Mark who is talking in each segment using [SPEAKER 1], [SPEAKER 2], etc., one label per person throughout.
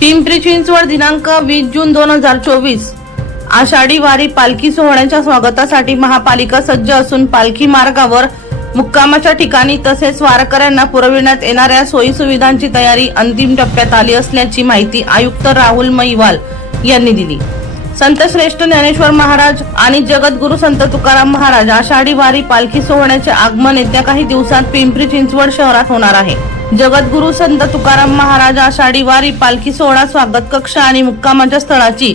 [SPEAKER 1] पिंपरी चिंचवड दिनांक वीस जून दोन हजार चोवीस. आषाढी वारी पालखी सोहळ्याच्या स्वागतासाठी महापालिका सज्ज असून पालखी मार्गावर मुक्कामाच्या ठिकाणी तसेच वारकऱ्यांना पुरविण्यात येणाऱ्या सोयी सुविधांची तयारी अंतिम टप्प्यात आली असल्याची माहिती आयुक्त राहुल महिवाल यांनी दिली. संत श्रेष्ठ ज्ञानेश्वर महाराज आणि जगद्गुरु संत तुकाराम महाराज आषाढी वारी पालखी सोहळ्याचे आगमन येत्या काही दिवसात पिंपरी चिंचवड शहरात होणार आहे. जगद्गुरु संत तुकाराम महाराज आषाढी वारी पालखी सोहळा स्वागत कक्ष आणि मुक्कामाच्या स्थळाची.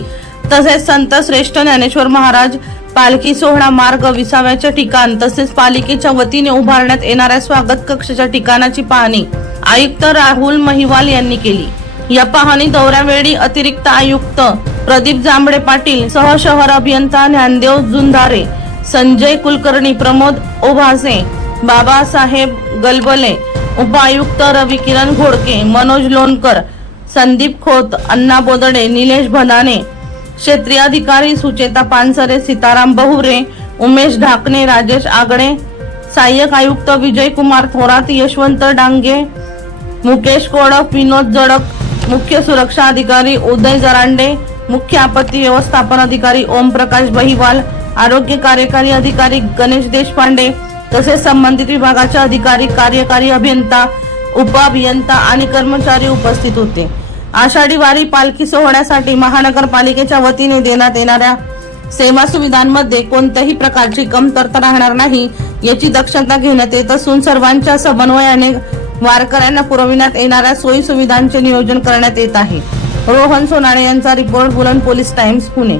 [SPEAKER 1] तसेच संत श्रेष्ठ ज्ञानेश्वर महाराज पालखी सोहळा मार्ग विसाव्याचे ठिकाण तसेच पालिकेच्या वतीने उभारण्यात येणाऱ्या स्वागत कक्षाच्या ठिकाणाची पाहणी आयुक्त राहुल महिवाल यांनी केली. या पाहणी दौऱ्यावेळी अतिरिक्त आयुक्त प्रदीप जांभळे पाटील सह शहर अभियंता ज्ञानदेव जुंधारे संजय कुलकर्णी प्रमोद ओभासे बाबासाहेब गलबले उपायुक्त रवी किरण घोडके मनोज लोणकर संदीप खोत अण्णा बोदडे निलेश भदाने क्षेत्रीय अधिकारी सुचेता पानसरे सीताराम बहुरे उमेश ढाकणे राजेश आगडे सहाय्यक आयुक्त विजय कुमार थोरात यशवंत डांगे मुकेश कोडक विनोद जडक मुख्य सुरक्षा अधिकारी उदय जरांडे मुख्य आपत्ती व्यवस्थापन अधिकारी ओम प्रकाश बहिवाल आरोग्य कार्यकारी अधिकारी गणेश देशपांडे तसेच संबंधित विभागाचे अधिकारी कार्यकारी अभियंता उप अभियंता आणि कर्मचारी उपस्थित होते. आषाढी वारी पालखी सोहळ्यासाठी महानगरपालिकेच्या वतीने देण्यात येणाऱ्या सेवा सुविधांमध्ये कोणत्याही प्रकारची कमतरता राहणार नाही याची दक्षता घेण्यात येत असून सर्वांच्या समन्वयाने वारकऱ्यांना पुरविण्यात येणाऱ्या सोयी सुविधांचे नियोजन करण्यात येत आहे. रोहन सोनाळे यांचा रिपोर्ट बुलंद पोलीस टाइम्स पुणे.